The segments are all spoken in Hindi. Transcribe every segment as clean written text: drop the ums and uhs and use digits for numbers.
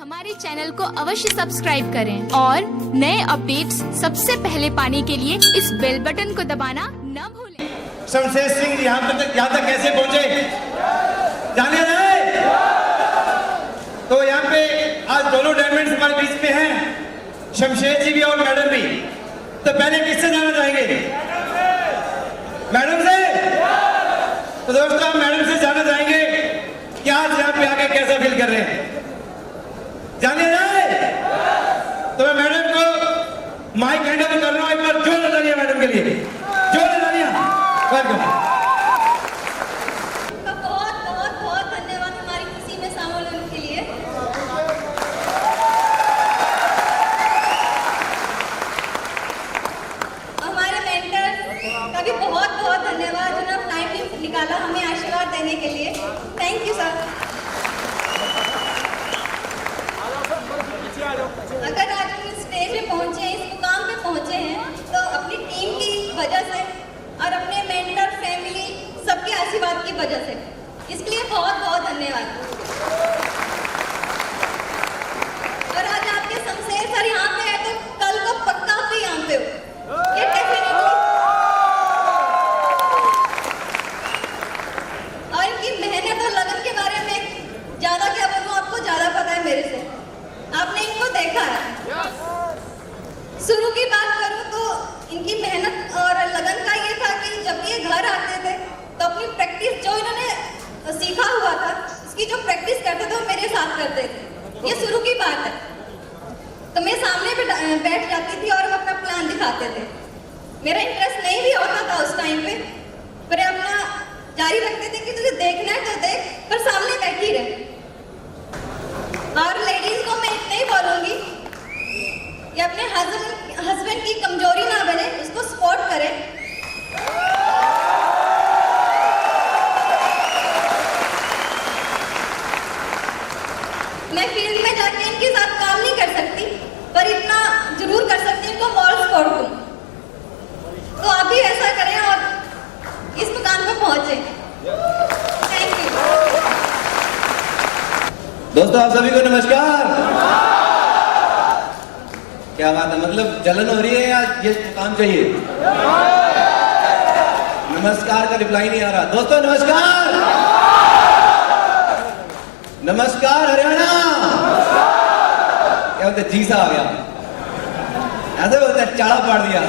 हमारे चैनल को अवश्य सब्सक्राइब करें और नए अपडेट्स सबसे पहले पाने के लिए इस बेल बटन को दबाना न भूलें। शमशेर सिंह यहाँ तक कैसे पहुंचे जाने रहे? तो यहाँ पे आज दोनों डायमंड्स हमारे बीच में हैं, शमशेर जी भी और मैडम भी। तो पहले किससे जाना चाहेंगे? मैडम से। तो दोस्तों हम मैडम से जाना चाहेंगे कि आज यहाँ पे आके कैसा फील कर रहे हैं, जाने जाए? तो मैं मैडम को माइक हैंड ओवर कर रहा हूँ। एक बार जोर लगाइए मैडम के लिए, जोर लगाइए। वेलकम। बहुत बहुत बहुत धन्यवाद हमारी खुशी में शामिल होने के लिए। हमारे मेंटर का भी बहुत बहुत धन्यवाद जिन्होंने टाइम निकाला हमें आशीर्वाद देने के लिए। Thank you sir. अगर आज हम इस स्टेज पे पहुंचे हैं, इस मुकाम पे पहुंचे हैं, तो अपनी टीम की वजह से और अपने मेंटर, फैमिली, सबके आशीर्वाद की वजह से। इसके लिए बहुत बहुत धन्यवाद। और आज आपके शमशेर सर यहाँ पे है तो कल को पक्का आप भी यहाँ पे हो, ये डेफिनेटली। और इनकी मेहनत और लगन के बारे में ज्यादा क्या बोलूँ, आपको ज्यादा पता है मेरे से, आपने इनको देखा है। शुरू की बात करूं तो इनकी मेहनत और लगन का ये था कि जब ये घर आते थे तो अपनी प्रैक्टिस जो इन्होंने सीखा हुआ था, इसकी जो प्रैक्टिस करते थे वो मेरे साथ करते थे। ये शुरू की बात है। तो मैं सामने बैठ जाती थी और हम अपना प्लान दिखाते थे। मेरा इंटरेस्ट नहीं भी होता था उस टाइम पे, पर अपना जारी रखते थे कि तुझे देखना है तो देख, पर सामने बैठी रहे। और लेडीज को मैं इतना ही बोलूंगी कि अपने हस्बैंड की कमजोरी ना बने, उसको सपोर्ट करें। मैं फील्ड में जाके इनके साथ काम नहीं कर सकती, पर इतना जरूर कर सकती हूँ, इनको मॉरल सपोर्ट दूं। तो आप भी ऐसा करें और इस मुकाम पर पहुंचे। Thank you. दोस्तों आप सभी को नमस्कार। क्या बात है, मतलब जलन हो रही है या ये काम चाहिए? नमस्कार का रिप्लाई नहीं आ रहा। दोस्तों नमस्कार, नमस्कार हरियाणा। क्या बोलते, जी सा आ गया, ऐसे बोलते चाड़ा पाड़ दिया।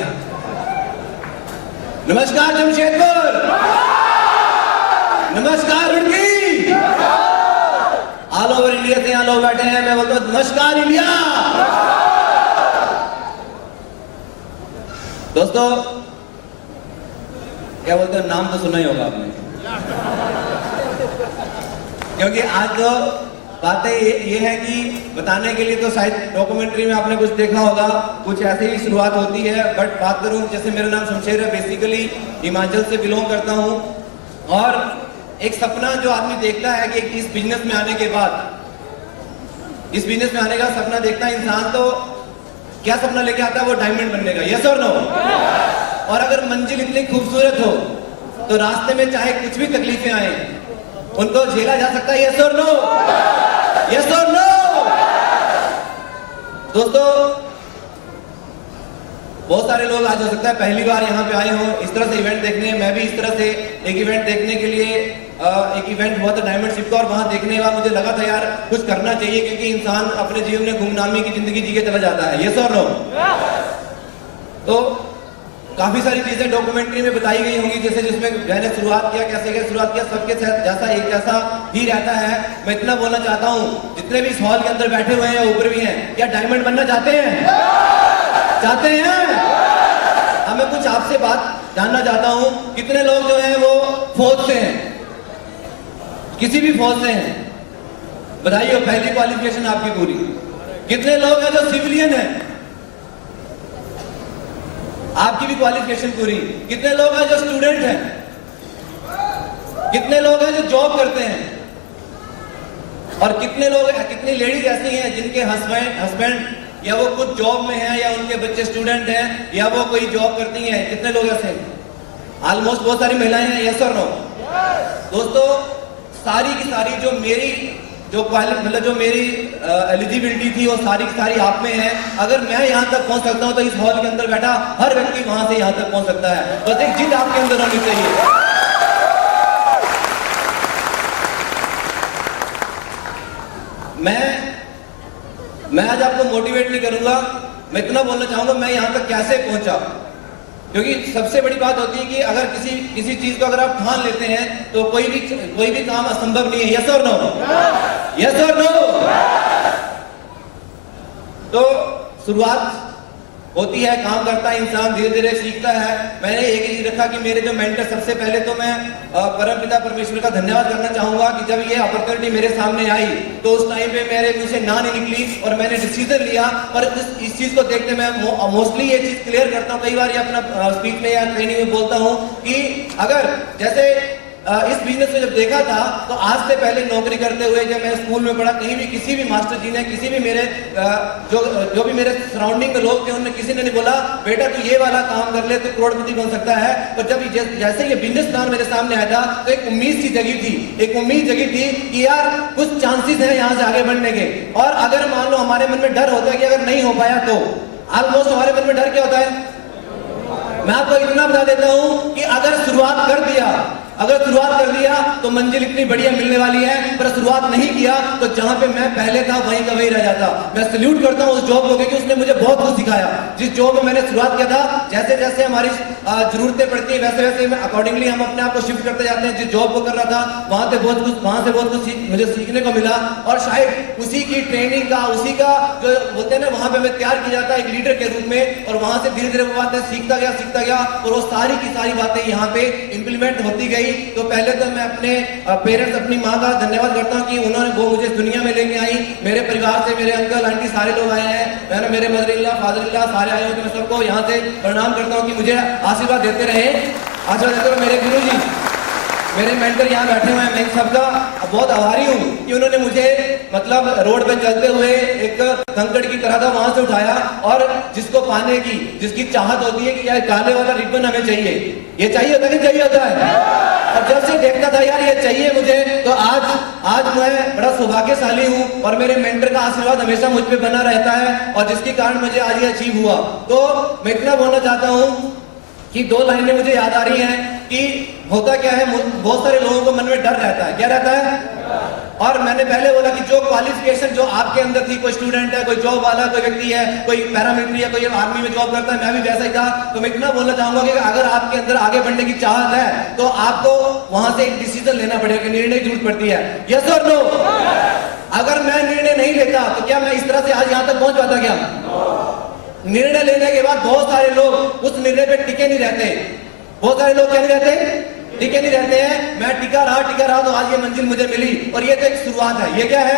नमस्कार जमशेदपुर, नमस्कार रुड़की। ऑल ओवर इंडिया से यहाँ लोग बैठे हैं, मैं बोलता हूँ नमस्कार इंडिया। दोस्तों क्या बोलते हैं, नाम तो सुना ही होगा आपने, क्योंकि आज तो बातें ये है कि बताने के लिए तो शायद डॉक्यूमेंट्री में आपने कुछ देखा होगा, कुछ ऐसे ही शुरुआत होती है। बट बात करूं, जैसे मेरा नाम शमशेर है, बेसिकली हिमाचल से बिलोंग करता हूं। और एक सपना जो आदमी देखता है कि इस बिजनेस में आने के बाद, इस बिजनेस में आने का सपना देखता है इंसान, तो क्या सपना लेके आता है? वो डायमंड बनने का। यस और नो? और अगर मंजिल इतनी खूबसूरत हो तो रास्ते में चाहे कुछ भी तकलीफें आए, उनको झेला जा सकता है। यस और नो? यस और नो? दोस्तों बहुत सारे लोग आज हो सकता है पहली बार यहाँ पे आए हो इस तरह से इवेंट देखने। मैं भी इस तरह से एक इवेंट देखने के लिए, एक इवेंट हुआ था डायमंड शिप का, और वहां देखने के बाद मुझे लगा था यार कुछ करना चाहिए, क्योंकि इंसान अपने जीवन में गुमनामी की जिंदगी जी के चला जाता है। यस और नो? तो काफी सारी चीजें डॉक्यूमेंट्री में बताई गई होंगी, जैसे जिसमें मैंने शुरुआत किया, कैसे शुरुआत किया, सबके साथ जैसा एक जैसा ही रहता है। मैं इतना बोलना चाहता हूँ, जितने भी इस हॉल के अंदर बैठे हुए हैं, ऊपर भी हैं, क्या डायमंड बनना चाहते हैं? चाहते हैं? अब मैं कुछ आपसे बात जानना चाहता हूँ, कितने लोग जो हैं वो फौज से हैं, किसी भी फौज से हैं? बताइए, पहली क्वालिफिकेशन आपकी पूरी। कितने लोग हैं जो सिविलियन हैं? आपकी भी क्वालिफिकेशन पूरी। कितने लोग हैं जो स्टूडेंट हैं? कितने लोग हैं जो जॉब करते हैं? और कितने लोग हैं, कितनी लेडीज ऐसी हैं जिनके हस्बैंड या वो खुद जॉब में हैं, या उनके बच्चे स्टूडेंट हैं, या वो कोई जॉब करती हैं? कितने लोग ऐसे हैं? ऑलमोस्ट बहुत सारी महिलाएं हैं। यस और नो? दोस्तों सारी की सारी जो मेरी मतलब जो मेरी एलिजिबिलिटी थी वो सारी की सारी आप में है। अगर मैं यहाँ तक पहुंच सकता हूँ तो इस हॉल के अंदर बैठा हर व्यक्ति वहां से यहाँ तक पहुंच सकता है। बस एक जिद आपके अंदर होनी चाहिए। मैं आज आपको मोटिवेट नहीं करूंगा, मैं इतना बोलना चाहूंगा मैं यहाँ तक कैसे पहुंचा। क्योंकि सबसे बड़ी बात होती है कि अगर किसी चीज को अगर आप ठान लेते हैं तो कोई भी काम असंभव नहीं है। यस और नो? यस और नो? तो शुरुआत होती है, काम करता है इंसान, धीरे धीरे सीखता है। मैंने एक चीज रखा कि मेरे जो मेंटर, सबसे पहले तो मैं परमपिता परमेश्वर का धन्यवाद करना चाहूंगा कि जब ये अपॉर्चुनिटी मेरे सामने आई तो उस टाइम पे मेरे मुझे ना नहीं निकली और मैंने डिसीजन लिया। पर इस चीज को देखते मैं मोस्टली ये चीज क्लियर करता हूँ, कई बार ये अपना स्पीच में या ट्रेनिंग में बोलता हूँ कि अगर जैसे इस बिजनेस में जब देखा था तो आज से पहले नौकरी करते हुए जब मैं स्कूल में पढ़ा, कहीं भी किसी भी मास्टर जी ने, किसी भी मेरे जो भी मेरे सराउंडिंग में लोग थे, उन्होंने किसी ने नहीं बोला बेटा तू ये वाला काम कर ले तो करोड़पति बन सकता है। पर जब जैसे ये बिजनेस प्लान मेरे सामने आया था तो एक उम्मीद सी जगी थी, एक उम्मीद जगी थी कि यार कुछ चांसेस है यहाँ से आगे बढ़ने के। और अगर मान लो हमारे मन में डर होता है कि अगर नहीं हो पाया तो ऑलमोस्ट हमारे मन में डर क्या होता है? मैं आपको इतना बता देता हूं कि अगर शुरुआत कर दिया तो मंजिल इतनी बढ़िया मिलने वाली है। पर शुरुआत नहीं किया तो जहां पे मैं पहले था वहीं का वहीं रह जाता। मैं सल्यूट करता हूं उस जॉब को क्योंकि उसने मुझे बहुत कुछ सिखाया। जिस जॉब में मैंने शुरुआत किया था, जैसे जैसे हमारी जरूरतें पड़ती है वैसे वैसे मैं अकॉर्डिंगली हम अपने आप को शिफ्ट करते जाते हैं। जिस जॉब को कर रहा था वहां से बहुत कुछ मुझे सीखने को मिला और शायद उसी की ट्रेनिंग का, उसी का जो बोलते हैं ना, वहां पे मैं तैयार किया जाता एक लीडर के रूप में। और वहां से धीरे धीरे वो बातें सीखता गया और वो सारी की सारी बातें यहाँ पे इंप्लीमेंट होती गई। तो पहले तो मैं अपने पेरेंट्स, अपनी माँ का धन्यवाद करता हूँ कि उन्होंने वो मुझे दुनिया में लेके आई। मेरे परिवार से मेरे अंकल आंटी सारे लोग आए हैं, मेरे mother in law, father in law सारे आए हैं। मैं सबको यहाँ से प्रणाम करता हूँ कि मुझे आशीर्वाद देते रहे। मेरे गुरु जी, मेरे मेंटर यहाँ बैठे हुए हैं, मैं सबका बहुत आभारी हूँ कि उन्होंने मुझे मतलब रोड पे चलते हुए एक कंकड़ की तरह था वहां से उठाया और जिसको पाने की, जिसकी चाहत होती है कि यार काले वाला रिबन हमें चाहिए, ये चाहिए होता है कि चाहिए होता है। और जब से देखता था यार ये चाहिए मुझे, तो आज मैं बड़ा सौभाग्यशाली हूँ और मेरे मेंटर का आशीर्वाद हमेशा मुझ पे बना रहता है और जिसके कारण मुझे आज ये अचीव हुआ। तो मैं इतना बोलना चाहता हूँ कि दो लाइनें मुझे याद आ रही हैं कि होता क्या है, बहुत सारे लोगों को मन में डर रहता है। क्या रहता है? और मैंने पहले बोला कि जो क्वालिफिकेशन जो आपके अंदर थी, कोई स्टूडेंट है, कोई जॉब वाला, कोई व्यक्ति है, कोई पैरामिलिट्री है, कोई आर्मी में जॉब करता है, मैं भी वैसा ही था। तो मैं इतना बोलना चाहूंगा कि अगर आपके अंदर आगे बढ़ने की चाहत है तो आपको वहां से एक डिसीजन लेना पड़ेगा, निर्णय की जरूरत पड़ती है। यस और नो? अगर मैं निर्णय नहीं लेता तो क्या मैं इस तरह से आज यहां तक पहुंच पाता? क्या निर्णय लेने के बाद बहुत सारे लोग उस निर्णय पे टिके नहीं रहते। बहुत सारे लोग क्या नहीं रहते? टिके नहीं रहते हैं। मैं टिका रहा तो आज ये मंजिल मुझे मिली और ये तो एक शुरुआत है। ये क्या है?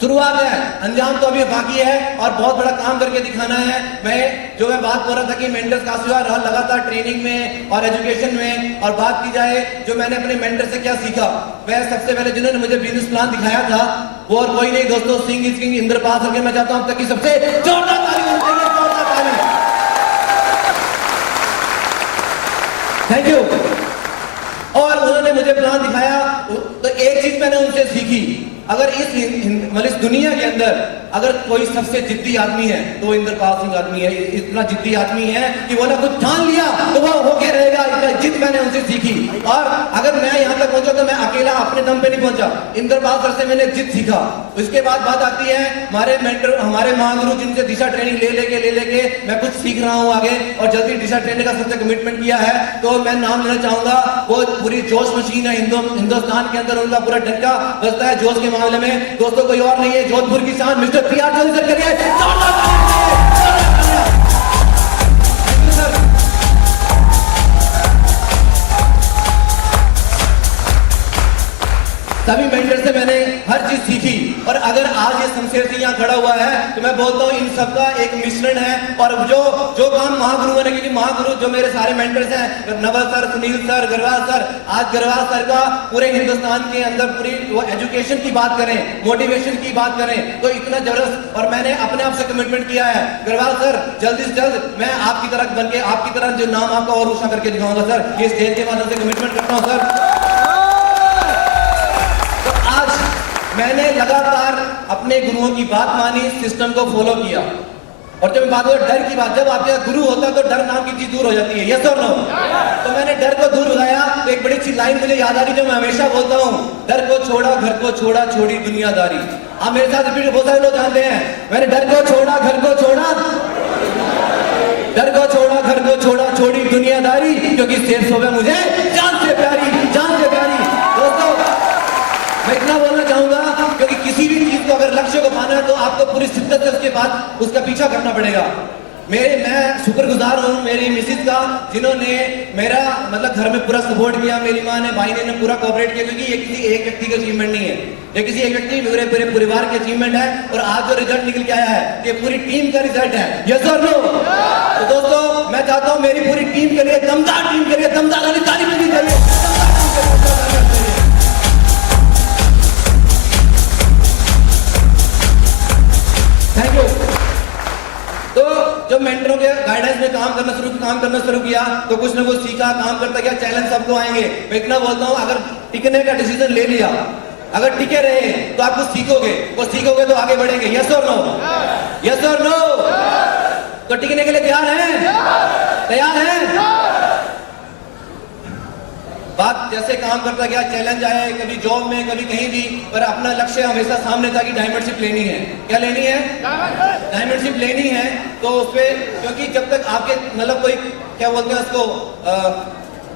शुरुआत है, अंजाम तो अभी बाकी है और बहुत बड़ा काम करके दिखाना है। मैं बात कर रहा था कि मेंटर्स का आशीर्वाद रहा लगातार ट्रेनिंग में और एजुकेशन में। और बात की जाए जो मैंने अपने मेंटर से क्या सीखा, मैं सबसे पहले जिन्होंने मुझे बिजनेस प्लान दिखाया था वो और कोई नहीं दोस्तों, Singh is king Indrapal sir के मैं चाहता हूं तक की सबसे जोरदार ताली होनी चाहिए, जोरदार ताली। Thank you. और उन्होंने मुझे प्लान दिखाया तो एक चीज मैंने उनसे सीखी, अगर इस दुनिया के अंदर अगर कोई सबसे जिद्दी आदमी है तो वो इंद्रपाल सिंह आदमी है। इतना जिद्दी आदमी है कि वो ना कुछ ठान लिया तो वो होके रहेगा। इतना जिद मैंने उनसे सीखी और अगर मैं यहाँ तक पहुंचा तो मैं अकेला अपने दम पे नहीं पहुंचा, इंद्रपाल सर से मैंने जिद सीखा। उसके बाद बात आती है हमारे मेंटर, हमारे महागुरु जिनसे दिशा ट्रेनिंग ले लेके मैं कुछ सीख रहा हूँ आगे और जल्दी दिशा ट्रेनिंग का सबसे कमिटमेंट किया है। तो मैं नाम लेना चाहूंगा, वो पूरी जोश मशीन है हिंदुस्तान के अंदर, उनका पूरा डंका बजता है जोश के मामले में। दोस्तों कोई और नहीं है, जोधपुर की शान मिस्टर पीआर जोशी सर करिए। सभी मेंटर से मैंने हर चीज सीखी और अगर आज ये शमशेर सिंह यहाँ खड़ा हुआ है तो मैं बोलता हूँ इन सबका एक मिश्रण है। और जो काम महागुरु ने की, महागुरु जो मेरे सारे मेंटर्स हैं, Naval sir, Sunil sir, Garwal sir, आज गरवाल सर का पूरे हिंदुस्तान के अंदर पूरी वो एजुकेशन की बात करें, मोटिवेशन की बात करें तो इतना जबरदस्त। और मैंने अपने आप से कमिटमेंट किया है, गरवाल सर जल्दी से जल्द मैं आपकी तरह बन के, आपकी तरह जो नाम आपका और ऊंचा करके दिखाऊंगा सर। ये स्टेज के माध्यम से कमिटमेंट करता हूँ सर। मैंने लगातार अपने गुरुओं की बात मानी, सिस्टम को फॉलो किया। और जब मैं बात करूं डर की बात, जब आपके गुरु होता है तो डर नाम की चीज दूर हो जाती है, यस और नो? तो मैंने डर को दूर भगाया। तो एक बड़ी सी लाइन मुझे याद आ रही जो मैं हमेशा बोलता हूँ, डर को छोड़ा, घर को छोड़ा, छोड़ी दुनियादारी। आप मेरे साथ रिपीट, बहुत सारे लोग जानते हैं, मैंने डर को छोड़ा, घर को छोड़ा, डर को छोड़ा, घर को छोड़ा, छोड़ी दुनियादारी, क्योंकि सेफ हो गया मुझे जान से प्यारी, जान से प्यारी। दोस्तों मैं इतना बोलना चाहूंगा, क्योंकि किसी भी चीज को अगर लक्ष्य को पाना है तो आपको पूरी शिद्दत से उसके बाद उसका पीछा करना पड़ेगा। मैं शुक्रगुजार हूँ मेरी मिसिज का, जिन्होंने मेरा मतलब घर में पूरा सपोर्ट किया। मेरी माँ ने, भाई ने पूरा कोऑपरेट किया, क्योंकि ये किसी एक व्यक्ति का अचीवमेंट नहीं है, ये किसी एक व्यक्ति, मेरे पूरे परिवार के अचीवमेंट है। और आज जो रिजल्ट निकल के आया है ये पूरी टीम का रिजल्ट है, यस और नो? तो दोस्तों मैं चाहता हूँ मेरी पूरी टीम के लिए, दमदार टीम के लिए दमदार वाली ताली मिलनी चाहिए। Thank you. तो जब मेंटरों के गाइडेंस में काम करना शुरू किया तो कुछ ना कुछ सीखा, काम करता गया। चैलेंज सबको आएंगे। मैं इतना बोलता हूं, अगर टिकने का डिसीजन ले लिया, अगर टिके रहे तो आप कुछ सीखोगे, वो सीखोगे तो आगे बढ़ेंगे, यस और नो? यस और नो? तो टिकने के लिए तैयार हैं? तैयार हैं? बात जैसे काम करता गया, चैलेंज आए, कभी जॉब में, कभी कहीं भी, पर अपना लक्ष्य हमेशा सामने था कि डायमंडशिप लेनी है। क्या लेनी है? डायमंडशिप लेनी है। तो उसपे, क्योंकि जब तक आपके मतलब कोई, क्या बोलते हैं उसको,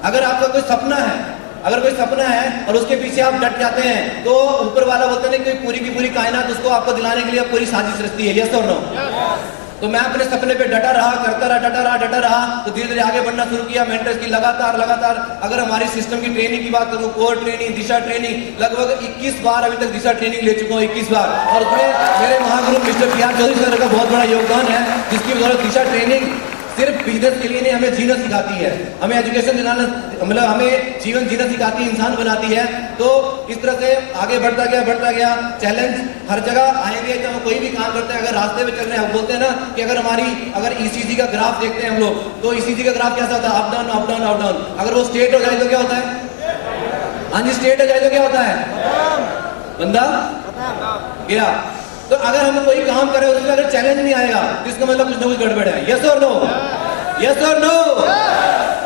अगर आपका कोई सपना है, अगर कोई सपना है और उसके पीछे आप डट जाते हैं तो ऊपर वाला बोलते हैं कि पूरी की पूरी कायनात उसको आपको दिलाने के लिए पूरी साजिश रचती है, यस और नो? तो मैं अपने सपने पे डटा रहा, करता रहा, डटा रहा, तो धीरे धीरे आगे बढ़ना शुरू किया। मेंटर्स की लगातार अगर हमारी सिस्टम की ट्रेनिंग की बात करूं, कोर ट्रेनिंग, दिशा ट्रेनिंग, लगभग 21 बार अभी तक दिशा ट्रेनिंग ले चुका हूं, 21 बार। और उसमें मेरे Mahaguru mister PR Chaudhary sir का बहुत बड़ा योगदान है, जिसकी बदौलत दिशा ट्रेनिंग सिर्फ बिजनेस के लिए नहीं, हमें जीना सिखाती है, हमें एजुकेशन दिलाना, मतलब हमें जीवन जीना सिखाती है, इंसान बनाती है। तो इस तरह से आगे बढ़ता गया। चैलेंज हर जगह आएंगे जब हम कोई भी काम करते हैं। अगर रास्ते में चल रहे हैं, हम बोलते हैं ना कि अगर ECG का ग्राफ देखते हैं हम लोग, तो ECG का ग्राफ कैसा होता है? Up down, up down, up down. अगर वो स्ट्रेट हो जाए तो क्या होता है? हाँ जी, स्ट्रेट हो जाए तो क्या होता है? बंदा गया। तो अगर हम कोई काम करें उसमें अगर चैलेंज नहीं आएगा तो इसका मतलब कुछ ना कुछ गड़बड़ है, यस और नो? यस और नो?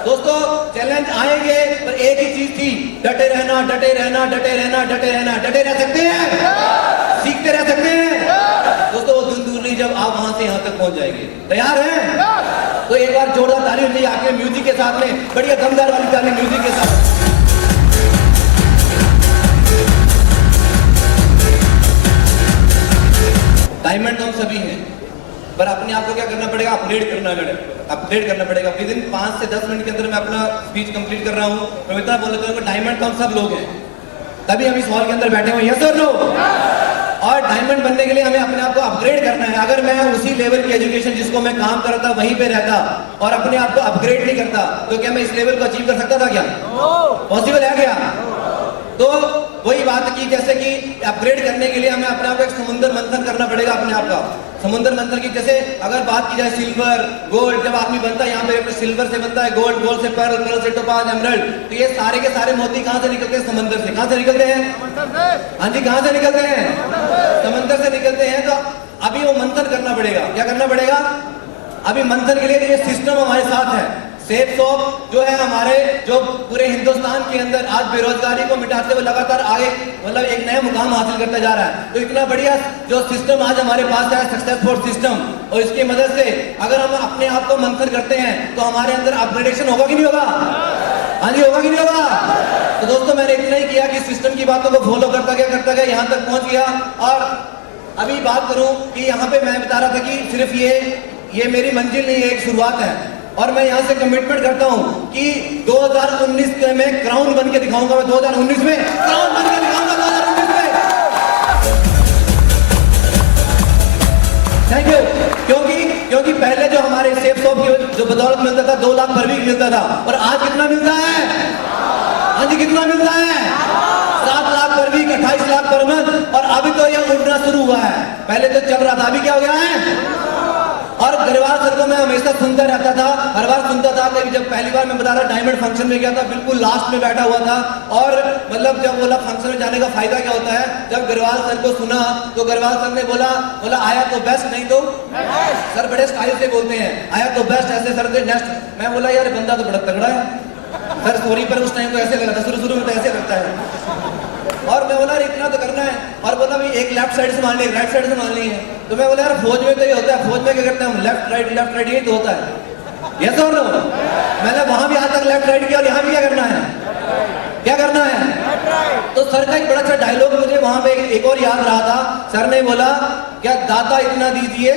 दोस्तों चैलेंज आएंगे, पर एक ही चीज थी, डटे रहना, डटे रहना, डटे रहना, डटे रहना। डटे रह सकते हैं, सीखते रह सकते हैं। दोस्तों वो दिन दूर नहीं जब आप वहां से यहां तक पहुंच जाएंगे। तैयार हैं? तो एक बार जोरदार ताली मिली आके म्यूजिक के साथ में, बढ़िया दमदार वाली ताली म्यूजिक के साथ। डायमंड तो हम सभी हैं, पर अपने आप को क्या करना पड़ेगा? अपग्रेड करना पड़ेगा। विद इन 5 से 10 मिनट के अंदर मैं अपना स्पीच कंप्लीट कर रहा हूँ। मैं इतना बोल रहा हूँ, डायमंड तो हम सब लोग हैं, तभी हम इस हॉल के अंदर बैठे हुए, यस और नो? और डायमंड बनने के लिए हमें अपने आप को अपग्रेड करना है। अगर मैं उसी लेवल की एजुकेशन जिसको मैं काम कर रहा था वहीं पे रहता और अपने आप को अपग्रेड नहीं करता, तो क्या मैं इस लेवल को अचीव कर सकता था? क्या पॉसिबल है? क्या? तो वही बात की, जैसे कि अपग्रेड करने के लिए हमें अपने आप को एक समुद्र मंथन करना पड़ेगा। अपने आप का समुद्र मंथन की, जैसे अगर बात की जाए सिल्वर, गोल्ड, जब आदमी बनता है यहाँ पे सिल्वर से बनता है, गोल्ड, गोल्ड से पर्ल, पर्ल से टोपाज, एमराल्ड, तो ये सारे के सारे मोती कहाँ से निकलते हैं? समंदर से। कहाँ से निकलते हैं? हाँ जी, कहाँ से निकलते हैं? समंदर से निकलते हैं। तो अभी वो मंथन करना पड़ेगा। क्या करना पड़ेगा? अभी मंथन के लिए ये सिस्टम हमारे साथ है। सेफ शॉप जो है हमारे, जो पूरे हिंदुस्तान के अंदर आज बेरोजगारी को मिटाते हुए लगातार आगे मतलब एक नया मुकाम हासिल करता जा रहा है। तो इतना बढ़िया जो सिस्टम आज हमारे पास है, सक्सेसफुल सिस्टम, और इसकी मदद से अगर हम अपने आप को मंथन करते हैं तो हमारे अंदर अपग्रेडेशन होगा कि नहीं होगा? हाँ जी, होगा कि नहीं होगा? तो दोस्तों मैंने इतना ही किया कि सिस्टम की बातों को फॉलो करता गया, यहाँ तक पहुंच गया। और अभी बात करूं कि यहाँ पे मैं बता रहा था कि सिर्फ ये मेरी मंजिल नहीं है, एक शुरुआत है। और मैं यहाँ से कमिटमेंट करता हूँ कि 2019 में क्राउन बन के दिखाऊंगा। मैं 2019 में क्राउन बन के दिखाऊंगा, 2019 में। Thank you. क्योंकि पहले जो हमारे सेफ शॉप की जो बदौलत मिलता था 2 लाख पर वीक मिलता था, और आज कितना मिलता है? हाँ जी, कितना मिलता है? 7 लाख पर वीक, 28 लाख पर मंथ। और अभी तो यह उड़ना शुरू हुआ है। पहले तो चल रहा था, अभी क्या हो गया है? और ग्रेवाल सर को मैं हमेशा सुनता रहता था, हर बार सुनता था। लेकिन जब पहली बार मैं बता रहा डायमंड फंक्शन में गया था, बिल्कुल लास्ट में बैठा हुआ था। और मतलब जब बोला फंक्शन में जाने का फायदा क्या होता है, जब ग्रेवाल सर को सुना तो ग्रेवाल सर ने बोला आया तो बेस्ट, नहीं तो सर बड़े स्टाइल से बोलते हैं, आया तो बेस्ट, ऐसे सर के नेक्स्ट। मैं बोला यार बंदा तो बड़ा तगड़ा है सर, सॉरी पर उस टाइम तो ऐसे लगा था, शुरू में तो ऐसे लगता है। और मैं बोला इतना तो करना है। और बोला भाई एक लेफ्ट साइड से मारनी है, राइट साइड से मारनी है। तो मैं बोला यार फौज में तो ये होता है, फौज में क्या करते हैं हम, लेफ्ट राइट यही तो होता है। यस और नो? मैंने वहां भी आज तक लेफ्ट राइट किया और यहाँ भी क्या करना है, क्या करना है। तो सर का एक बड़ा अच्छा डायलॉग मुझे वहां पे एक और याद रहा था। सर ने बोला क्या दाता इतना दीजिए,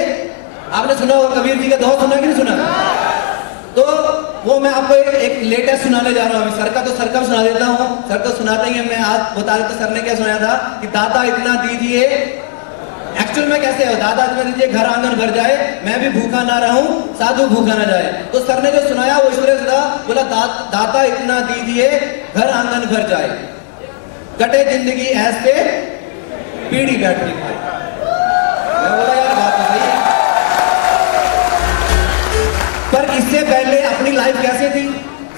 आपने सुना होगा कबीर जी का दोहा, सुना कि नहीं सुना? तो वो मैं आपको एक लेटेस्ट सुनाने जा रहा हूँ। सर का सुना देता हूँ, सर को सुनाते ही मैं आज बता देता सर ने क्या सुनाया था कि दाता इतना दीजिए, एक्चुअल में कैसे है, दाता इतना दीजिए घर आंगन भर जाए, मैं भी भूखा ना रहूं साधु भूखा ना जाए। तो सर ने जो सुनाया वो इस तरह से था, बोला दाता इतना दीजिए घर आंगन भर जाए, कटे जिंदगी ऐसे पीढ़ी बैठ के खाए। मैं बोला यार बात तो सही है, पर इससे पहले अपनी लाइफ कैसे थी,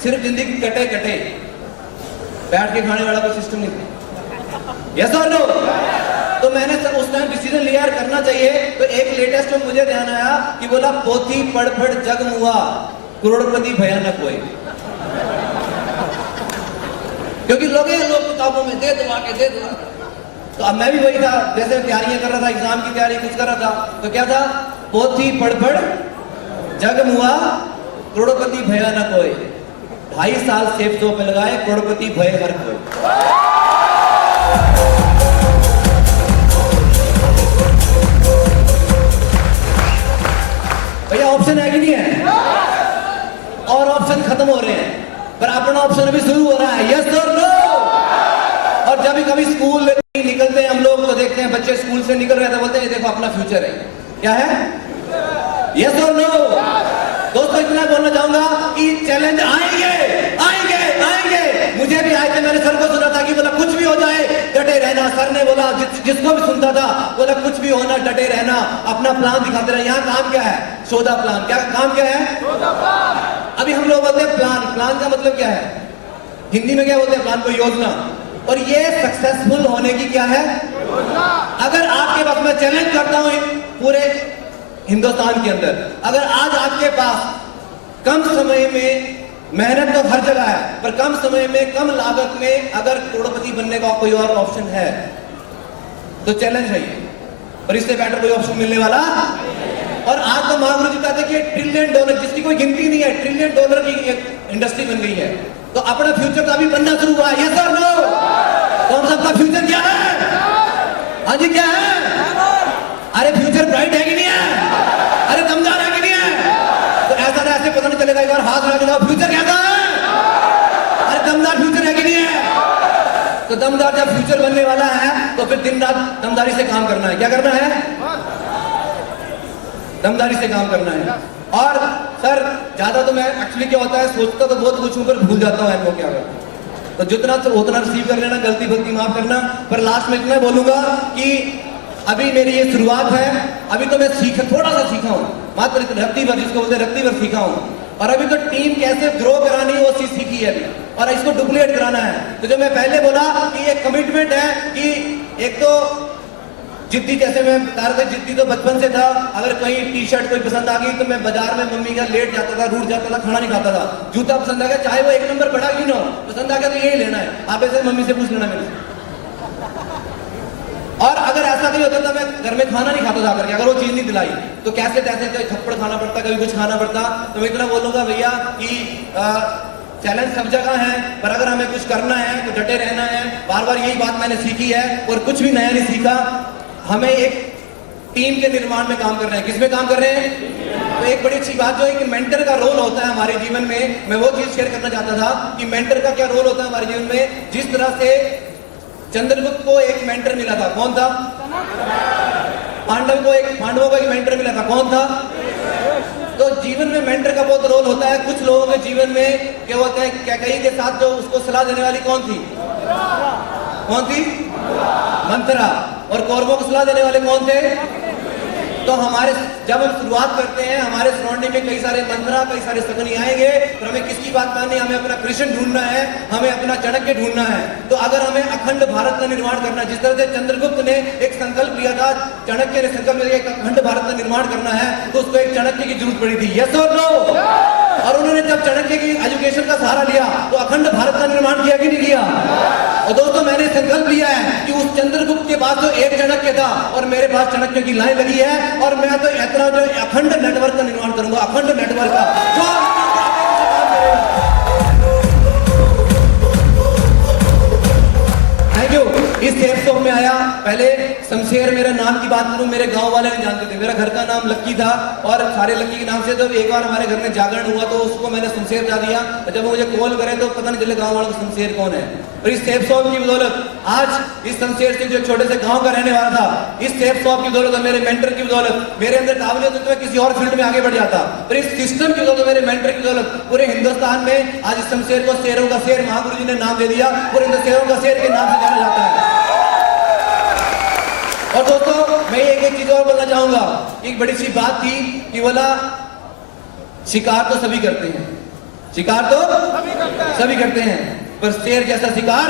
सिर्फ जिंदगी कटे बैठ के खाने वाला कोई सिस्टम नहीं था। यस और नो? तो मैंने उस टाइम डिसीजन लिया यार करना चाहिए। तो एक लेटेस्ट में मुझे ध्यान आया कि बोला पोथी पढ़ जग मुआ, करोड़पति भयानक हुए। क्योंकि लोग किताबों में दे दो आके। तो अब मैं भी वही था, जैसे तैयारियां कर रहा था, एग्जाम की तैयारी कुछ कर रहा था। तो क्या था, पोथी पढ़ जग मुआ, करोड़पति भयानक होए, 2.5 साल सेफ तो पे लगाए, करोड़पति भय हर कोई। भैया ऑप्शन है कि नहीं है? और ऑप्शन खत्म हो रहे हैं, पर अपना ऑप्शन अभी शुरू हो रहा है। यस और नो? और जब भी कभी स्कूल निकलते हैं हम लोग तो देखते हैं बच्चे स्कूल से निकल रहे हैं तो बोलते हैं देखो अपना फ्यूचर है, क्या है? यस और नो? दोस्तों इतना बोलना चाहूंगा कि चैलेंज आएंगे। मुझे भी आए थे, मैंने सर को सुना था कि बोला कुछ भी हो जाए डटे रहना। सर ने बोला जिसको भी सुनता था बोला कुछ भी होना डटे रहना, अपना प्लान दिखाते रहे। यहाँ काम क्या है? सोदा प्लान। क्या काम क्या है? अभी हम लोग बोलते हैं प्लान का मतलब क्या है? हिंदी में क्या बोलते हैं प्लान को? योजना। और ये सक्सेसफुल होने की क्या है? अगर आपके पास, मैं चैलेंज करता हूं पूरे हिंदुस्तान के अंदर, अगर आज आपके पास कम समय में, मेहनत तो हर जगह है, पर कम समय में कम लागत में अगर करोड़पति बनने का कोई और ऑप्शन है तो चैलेंज है ये, और इससे बेटर कोई ऑप्शन मिलने वाला। और आज तो महागुरु जी कहते हैं कि $1 ट्रिलियन, जिसकी कोई गिनती नहीं है, $1 ट्रिलियन की एक इंडस्ट्री बन गई है। तो अपना फ्यूचर तो अभी बनना शुरू हुआ है। यस और नो? तो हम सबका फ्यूचर क्या है? हाँ जी क्या है? अरे फ्यूचर ब्राइट है कि नहीं है? अरे दमदार है कि नहीं है? तो ऐसा ना ऐसे पता नहीं चलेगा, एक बार हाथ लगा के जाओ फ्यूचर कैसा है? अरे दमदार फ्यूचर है कि नहीं है? तो दमदार जब फ्यूचर बनने वाला है तो फिर दिन रात दमदारी से काम करना है। क्या करना है? दमदारी से काम करना है। और सर ज्यादा तो मैं एक्चुअली क्या होता है, सोचता तो बहुत कुछ हूं पर भूल जाता हूं इनको क्या करना। तो जितना उतना रिसीव कर लेना, गलती भलती माफ करना। पर लास्ट में इतना बोलूंगा कि अभी मेरी ये शुरुआत है, अभी तो मैं थोड़ा सा सीखा हूं, मात्र रत्ती भर, जिसको बोलते हैं रत्ती भर सीखा हूं। और अभी तो टीम कैसे ग्रो करानी है वो चीज सीखी है अभी, और इसको डुप्लीकेट कराना है। तो जो मैं पहले बोला कि ये कमिटमेंट है कि एक तो जिद्दी, जैसे मैं बता रहा था, जिद्दी तो बचपन से था। अगर कहीं टी शर्ट कोई पसंद आ गई तो मैं बाजार में मम्मी का लेट जाता था, रूठ जाता था, खाना नहीं खाता था। जूता पसंद आ गया, चाहे वो 1 नंबर बड़ा क्यों ना हो, पसंद आ गया तो यही लेना है। आप ऐसे मम्मी से पूछ लेना मेरे से। और अगर ऐसा नहीं होता तो मैं घर में खाना नहीं खाता था करके, अगर वो चीज नहीं दिलाई तो कैसे तैसे थप्पड़ खाना पड़ता, कभी कुछ खाना पड़ता। तो मैं इतना बोलूंगा भैया कि चैलेंज सब जगह है, पर अगर हमें कुछ करना है तो डटे रहना है। बार बार यही बात मैंने सीखी है और कुछ भी नया नहीं सीखा। हमें एक टीम के निर्माण में काम कर रहे हैं। किस में काम कर रहे हैं? तो एक बड़ी अच्छी बात जो है कि मेंटर का रोल होता है हमारे जीवन में, मैं वो चीज शेयर करना चाहता था कि मेंटर का क्या रोल होता है हमारे जीवन में। जिस तरह से चंद्रगुप्त को एक मेंटर मिला था, कौन था? पांडवों को एक मेंटर मिला था, कौन था? तो जीवन में मेंटर का बहुत रोल होता है। कुछ लोगों के जीवन में क्या होता है, कैकेयी के साथ जो उसको सलाह देने वाली कौन थी? कौन थी? मंथरा। और कौरवों को सलाह देने वाले कौन थे? तो तो हमारे जब हम शुरुआत करते हैं, हमारे सराउंडिंग में कई सारे मंत्रा, कई सारे सकनी आएंगे, तो हमें किसकी बात माननी है? हमें अपना कृष्ण ढूंढना है, हमें अपना चाणक्य ढूंढना है। तो अगर हमें अखंड भारत का निर्माण करना है, जिस तरह से चंद्रगुप्त ने एक संकल्प लिया था, चाणक्य ने संकल्प लिया एक अखंड भारत का निर्माण करना है, तो उसको एक चाणक्य की जरूरत पड़ी थी। यस और नो? और उन्होंने जब चाणक्य की एजुकेशन का सहारा लिया तो अखंड भारत का निर्माण किया कि नहीं किया? और दोस्तों, मैंने संकल्प लिया है कि उस चंद्रगुप्त के पास तो एक चाणक्य था और मेरे पास चाणक्य की लाइन लगी है, और मैं तो इतना जो अखंड नेटवर्क का निर्माण करूंगा, अखंड नेटवर्क का जो थैंक यू। इस सेफ शॉप में आया, पहले शमशेर मेरा नाम की बात करूं, मेरे गांव वाले नहीं जानते थे, मेरा घर का नाम लक्की था और सारे लक्की के नाम से। जब एक बार हमारे घर में जागरण हुआ तो उसको मैंने शमशेर जा दिया, और जब मुझे कॉल करे तो पता नहीं चले गांव वालों को शमशेर कौन है। और इस सेफ शॉप की बदौलत आज इस शमशेर से जो छोटे से गांव का रहने वाला था, इस सेफ शॉप की बदौलत, मेरे मेंटर की बदौलत, मेरे अंदर काबिलियत होती है, किसी और फील्ड में आगे बढ़ जाता। और इस सिस्टम की बदौलत, मेरे मेंटर की बदौलत पूरे हिंदुस्तान में आज इस शमशेर को शेरों का शेर महागुरु जी ने नाम दे दिया, पूरे शेरों का शेर के नाम से जाना जाता है। और दोस्तों, मैं एक चीज और बोलना चाहूंगा। एक बड़ी सी बात थी कि बोला शिकार तो सभी करते हैं, शिकार तो सभी करते हैं, पर शेर जैसा शिकार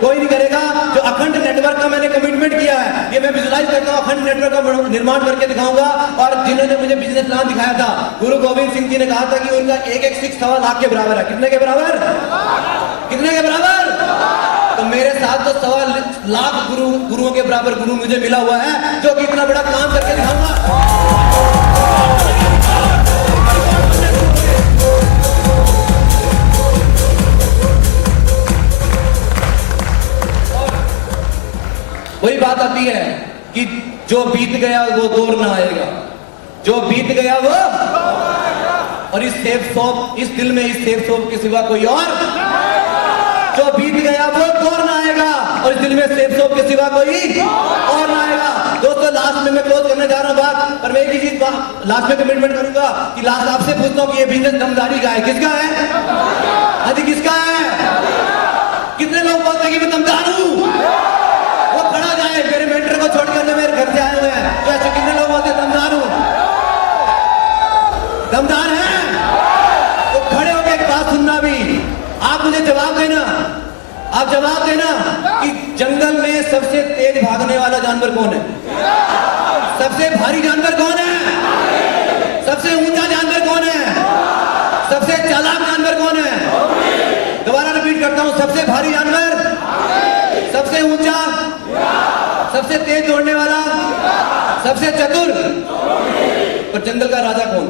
कोई नहीं करेगा। जो अखंड नेटवर्क का मैंने कमिटमेंट किया है, ये मैं विजुलाइज करता हूँ, अखंड नेटवर्क का निर्माण करके दिखाऊंगा। और जिन्होंने मुझे बिजनेस प्लान दिखाया था, गुरु गोविंद सिंह जी ने कहा था कि उनका एक सिक्स 1.25 लाख के बराबर है। कितने के बराबर? कितने के बराबर? तो मेरे साथ तो 1.25 लाख गुरुओं के बराबर गुरु मुझे मिला हुआ है, जो कि इतना बड़ा काम करके दिखाऊंगा। वही बात आती है कि जो बीत गया वो दौर ना आएगा, जो बीत गया वो। और इस सेफ शॉप, इस दिल में इस सेफ शॉप के सिवा कोई और, जो बीत गया वो दौर ना आएगा, और इस दिल में सेफ शॉप के सिवा कोई और ना आएगा। दोस्तों, लास्ट में मैं क्लोज करने जा रहा हूं बात, पर मैं एक ही चीज लास्ट में कमिटमेंट करूंगा कि लास्ट आपसे पूछता हूं कि ये बिजनेस दमदारी का है, किसका है? हाँ जी, किसका है? कितने लोग बोलते हैं कि मैं दमदार हूं? वो खड़ा जाए, मेरे मेंटर को छोड़कर जो मेरे घर से आए हुए हैं, तो ऐसे कितने लोग बोलते हैं दमदार हूं? दमदार है? तो खड़े होकर एक बात सुनना भी, आप मुझे जवाब देना, आप जवाब देना कि जंगल में सबसे तेज भागने वाला जानवर कौन है? सबसे भारी जानवर कौन है? सबसे ऊंचा जानवर कौन है? सबसे चालाक जानवर कौन है? दोबारा रिपीट करता हूं, सबसे भारी जानवर, सबसे ऊंचा, सबसे तेज दौड़ने वाला, सबसे चतुर। और जंगल का राजा कौन?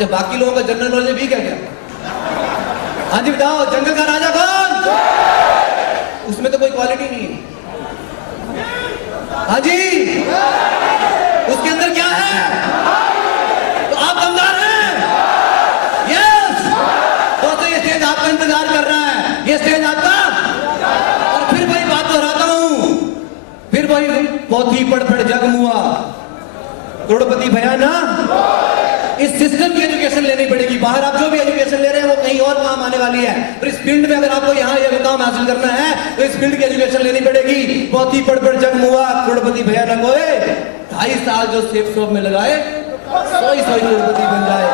जब बाकी लोगों का जनरल नॉलेज भी क्या? हाँ जी बताओ, जंगल का राजा कौन? उसमें तो कोई क्वालिटी नहीं है। हाँ जी, उसके अंदर क्या है? तो आप दमदार हैं। यस दोस्तों, ये स्टेज आपका इंतजार कर रहा है, ये स्टेज आपका। और फिर वही बात दोहराता हूं, फिर वही पोथी पढ़ पढ़ जग मुआ, करोड़पति भया ना। इस सिस्टम की एजुकेशन लेनी पड़ेगी। बाहर आप जो भी एजुकेशन ले रहे हैं वो कहीं और काम आने वाली है, पर इस फील्ड में अगर आपको यहाँ ये मुकाम हासिल करना है तो इस फील्ड की एजुकेशन लेनी पड़ेगी। पोथी पढ़ पढ़ जग मुआ, करोड़पति भया न कोई। 2.5 साल जो सेफ शॉप में लगाए, 100 करोड़पति बन जाए।